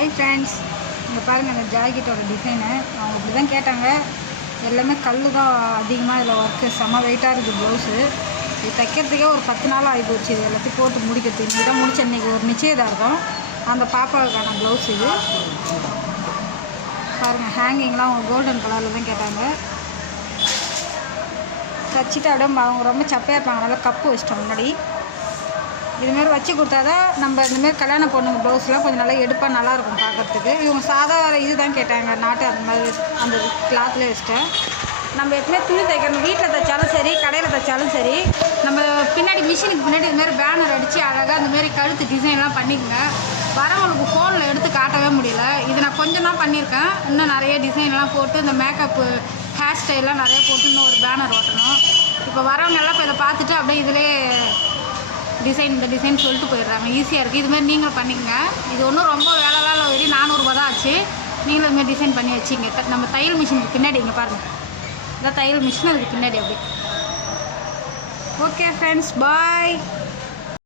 Hi friends, இங்கே பாருங்கள் இந்த ஜாக்கெட்டோட டிசைனு. அவங்க இப்படி தான் கேட்டாங்க. எல்லாமே கல் தான் அதிகமாக இதில் ஒர்க்கு, செம்ம வெயிட்டாக இருக்குது ப்ளவுஸு. இது தைக்கிறதுக்கே ஒரு 10 நாள் ஆகி போச்சு. இது எல்லாத்தையும் போட்டு முடிக்கிறதுக்கு இன்றைக்கி தான் முடிச்சு. இன்றைக்கி ஒரு நிச்சயதார்த்தம், அந்த பாப்பாவுக்கான ப்ளவுஸ் இது பாருங்கள். ஹேங்கிங்லாம் அவங்க கோல்டன் கலரில் தான் கேட்டாங்க. தச்சுட்டு அப்படியே அவங்க ரொம்ப சப்பையாக இருப்பாங்க, நல்லா கப்பு வச்சிட்டோம் முன்னாடி. இதுமாரி வச்சு கொடுத்தா தான் நம்ம இந்தமாரி கல்யாண பொண்ணுங்க ப்ளவுஸ்லாம் கொஞ்சம் நல்லா எடுப்பாக நல்லாயிருக்கும் பார்க்குறதுக்கு. இவங்க சாதா இது தான் கேட்டாங்க, நாட்டு அந்த மாதிரி அந்த கிளாத்தில் வச்சுட்டேன். நம்ம எப்பவுமே துணி தைக்கணும், வீட்டில் தைச்சாலும் சரி கடையில் தைச்சாலும் சரி, நம்ம பின்னாடி மிஷினுக்கு பின்னாடி இதுமாரி பேனர் அடித்து அழகாக இந்தமாரி கழுத்து டிசைன்லாம் பண்ணிக்கோங்க. வரவங்களுக்கு ஃபோனில் எடுத்து காட்டவே முடியல. இது நான் கொஞ்சம் தான் பண்ணியிருக்கேன். இன்னும் நிறைய டிசைன்லாம் போட்டு இந்த மேக்கப்பு ஹேர் ஸ்டைல்லாம் நிறைய போட்டு இன்னும் ஒரு பேனர் ஓட்டணும். இப்போ வரவங்க எல்லாம் இப்போ இதை பார்த்துட்டு அப்படியே இதிலே இந்த டிசைன் சொல்லிட்டு போயிடுறாங்க. ஈஸியாக இருக்குது. இதுமாரி நீங்களும் பண்ணிக்கங்க. இது ஒன்றும் ரொம்ப வேலைலாம் இல்லை, வெறும் 400 ரூபா தான் ஆச்சு. நீங்களும் இதுமாரி டிசைன் பண்ணி வச்சிங்க. நம்ம தையல் மிஷினுக்கு பின்னாடி இங்கே பாருங்கள், இதான் தையல் மிஷின், அதுக்கு பின்னாடி அப்படி. ஓகே ஃப்ரெண்ட்ஸ், பாய்.